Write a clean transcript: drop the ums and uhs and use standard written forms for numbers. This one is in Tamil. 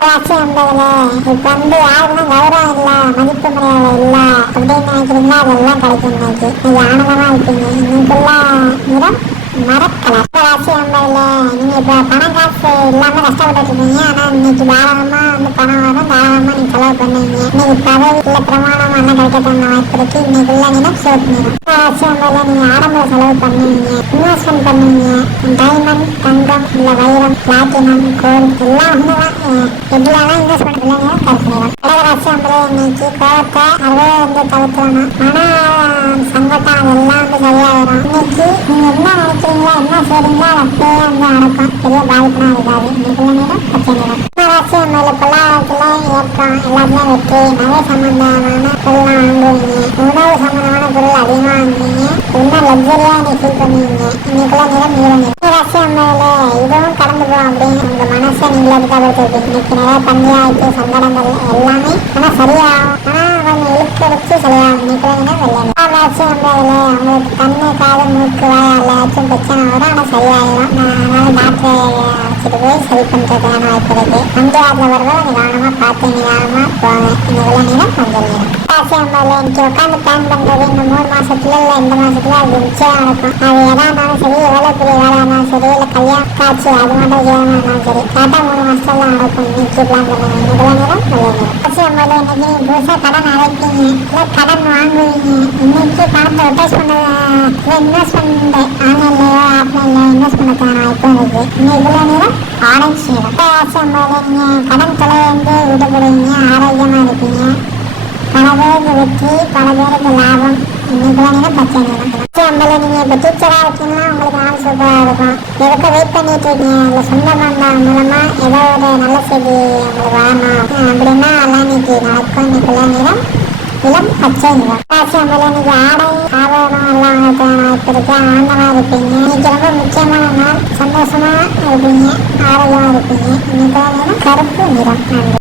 ஆட்சி வந்ததுல இப்ப யாருக்கும் கௌரவம் இல்ல, மதிப்பு மரியாதை இல்ல அப்படின்னு நினைக்கிறீங்களா? அதெல்லாம் கிடைக்கும். இன்னைக்கு ஆனந்தமா இருப்பீங்க. இன்னைக்குள்ள நிறம் மரக்கலர். ஆட்சி வந்ததுல நீங்க இப்ப பணம் காசு இல்லாம கஷ்டப்பட்டு இருக்கீங்க. ஆனா இன்னைக்கு தாராளமா பணம் வரும், தாராளமா நீங்க செலவு பண்ணுவீங்க. இன்னைக்கு பதவி இல்ல பிரமாணம் எல்லாம் கிடைக்கிறதுக்கான வாய்ப்பு இருக்கு. இன்னைக்குள்ள நிறம் சிவப்பு நிறம். ஆட்சி வந்ததுல நீங்க ஆடம்பர செலவு பண்ணுவீங்க, இன்வெஸ்ட்மெண்ட் பண்ணுவீங்க. டைமண்ட், தங்கம் இல்ல வைரம், பிளாட்டினம், கோல்டு எல்லாம் ஒண்ணுதான். எதுலாம் இன்வெஸ்ட்மெண்ட் இல்லைங்க கருப்பு நிறம். கடகராசி இன்னைக்கு கோபத்தை தவிர்க்கணும். மன சங்கட்டம் அதெல்லாம் சரியாயிடும். இன்னைக்கு நீங்க என்ன நினைக்கிறீங்களோ என்ன செய்றீங்களோ அப்படியே நடக்கும். பெரிய பாதிப்புலாம் இருக்காது. இன்னைக்குள்ள நிறம் பச்சை நிறம். ராசி பொருளாதாரத்துல ஏற்றம், எல்லாத்துலயும் வெற்றி. நகை சம்பந்தமான பொருள்லாம் வாங்குவீங்க, உணவு சம்பந்தமான பொருள் அதிகமா வாங்குவீங்க, இன்னும் லக்ஸரியா நீ ஃபீல் பண்ணுவீங்க. இன்னைக்குள்ள நிறம் நீல நிறம். ராசி இதுவும் கடந்து போகும் அப்படின்னு உங்க மனசை நீங்களே எடுத்தாபடுத்திருப்பீங்க. இன்னைக்கு நிறைய பஞ்சாயத்து சங்கடங்கள் எல்லாமே ஆனா சரியாகும். ஆனா கொஞ்சம் இழுக்கடிச்சு சரியாகும். இன்னைக்குள்ள நிறம் வெள்ளை நிறம். ராசி அவங்களுக்கு கண்ணு, காது, மூக்கு, வாயால் ஏதாச்சும் பிரச்சனை வரும். ஆனா சரியாயிடும். அதனால டாக்டரை அழைச்சிட்டு போய் சரி பண்றதுக்கான வாய்ப்பு இருக்கு. பஞ்சாயத்துல வரவங்க கொஞ்சம் கவனமா பார்த்து நிதானமா போங்க. இன்னைக்குள்ள நிறம் மஞ்சள் நிறம். ராசி இன்னைக்கு உட்காந்து பிளான் பண்றது இந்த 3 மாசத்துல இல்ல இந்த மாசத்துல அது நிச்சயம் நடக்கும். அது எதா இருந்தாலும் சரி, எவ்வளவு பெரிய வேலை இருந்தாலும் சரி, இல்ல கல்யாண காட்சி அது மட்டும் விஜயமா இருந்தாலும் சரி, கரெக்டா 3 மாசத்துல நடக்கும். இன்னைக்கு பிளான் பண்ணுங்க. இன்னைக்குள்ள நிறம் வெள்ளை நிறம். ராசி இன்னைக்கு நீங்க புதுசா கடன் அடைப்பீங்க, இல்ல கடன் வாங்குவீங்க. இன்னைக்கு பணத்தை ரொட்டேட் பண்ண இன்வெஸ்ட்மெண்ட் ஆன்லைன்லயோ ஆஃப்லைன்லயோ இன்வெஸ்ட் பண்ணதுக்கான வாய்ப்பும் இருக்கு. இன்னைக்குள்ள நிறம் ஆரஞ்சு நிறம். ராசி நீங்க கடன் தொலைந்து விடுபடுவீங்க, ஆரோக்கியமா இருப்பீங்க. பல பேருக்கு வெற்றி, பல பேருக்கு லாபம். இன்னைக்குள்ள நிறம் பச்சை நிறம். நீங்க இப்ப டீச்சரா இருக்கீங்கன்னா உங்களுக்கு நாள் சூப்பரா இருக்கும். எதுக்கு வெயிட் பண்ணிட்டு இருக்கீங்க? இல்ல சொந்த பந்தம் மூலமா ஏதோ ஒரு நல்ல செய்தி உங்களுக்கு வரணும் அப்படின்னா எல்லாம் இன்னைக்கு நடக்கும். இன்னைக்குள்ள நிறம் இளம் பச்சை நிறம். ராசி இன்னைக்கு ஆடை ஆபரணம் எல்லாம் வாங்கறதுக்கான வாய்ப்பு இருக்கு. ஆனந்தமா இருப்பீங்க. இன்னைக்கு ரொம்ப முக்கியமான நாள். சந்தோஷமா இருப்பீங்க, ஆரோக்கியமா இருப்பீங்க. இன்னைக்குள்ள நிறம் கருப்பு நிறம். நன்றி.